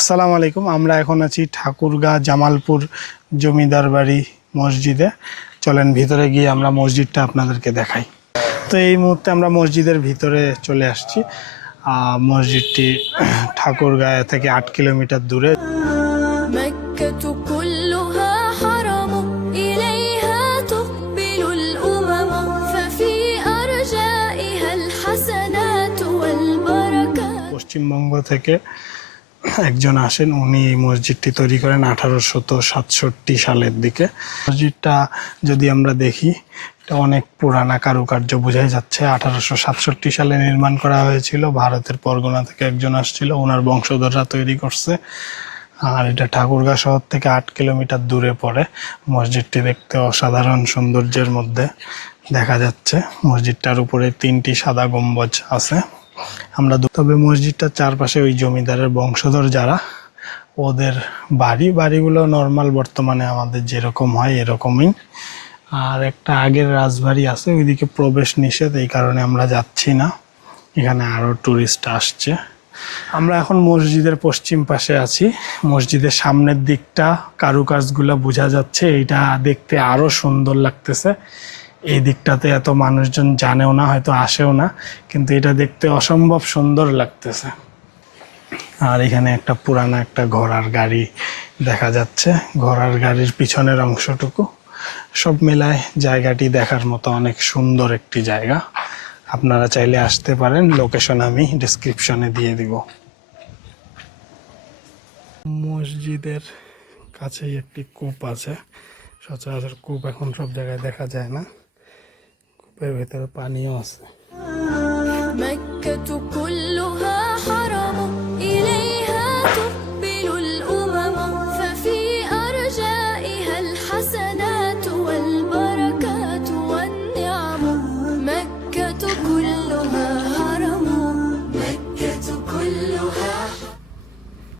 আসসালামু আলাইকুম। আমরা এখন আছি ঠাকুরগাঁ জামালপুর জমিদার বাড়ি মসজিদে। চলেন ভিতরে গিয়ে আমরা মসজিদটা আপনাদেরকে দেখাই। তো এই মুহূর্তে আমরা মসজিদের ভিতরে চলে আসছি। মসজিদটি ঠাকুরগাঁ থেকে 8 কিলোমিটার দূরে। مكة كلها حرم إليها تقبل الأمم ففي أرجائها الحسنات والبركات। পশ্চিমবঙ্গ থেকে একজন আসেন, উনি এই মসজিদটি তৈরি করেন 1867 সালের দিকে। মসজিদটা যদি আমরা দেখি, এটা অনেক পুরানা, কারুকার্য বোঝাই যাচ্ছে। 1867 সালে নির্মাণ করা হয়েছিল। ভারতের পরগনা থেকে একজন আসছিল, ওনার বংশধররা তৈরি করছে। আর এটা ঠাকুরগাঁ শহর থেকে 8 কিলোমিটার দূরে পড়ে। মসজিদটি দেখতে অসাধারণ সৌন্দর্যের মধ্যে দেখা যাচ্ছে। মসজিদটার উপরে 3টি সাদা গম্বুজ আছে। তবে মসজিদটার চারপাশে ওই জমিদারের বংশধর যারা, ওদের বাড়িগুলো নর্মাল বর্তমানে আমাদের যেরকম হয় এরকমই। আর একটা আগের রাজবাড়ি আছে, ওইদিকে প্রবেশ নিষেধ, এই কারণে আমরা যাচ্ছি না। এখানে আরও ট্যুরিস্ট আসছে। আমরা এখন মসজিদের পশ্চিম পাশে আছি। মসজিদের সামনের দিকটা কারুকাজগুলো বোঝা যাচ্ছে, এইটা দেখতে আরও সুন্দর লাগতেছে। এই দিকটাতে এত মানুষজন জানেও না, হয়তো আসেও না, কিন্তু এটা দেখতে অসম্ভব সুন্দর লাগতেছে। আর এখানে একটা পুরানা একটা ঘোড়ার গাড়ি দেখা যাচ্ছে। ঘোড়ার গাড়ির পিছনের অংশটুকু সব মিলায় জায়গাটি দেখার মতো অনেক সুন্দর একটি জায়গা। আপনারা চাইলে আসতে পারেন, লোকেশন আমি ডেসক্রিপশনে দিয়ে দিব। মসজিদের কাছেই একটি কূপ আছে। সচরাচর কূপ এখন সব জায়গায় দেখা যায় না। কূপের ভেতরে পানিও আছে। مكة كلها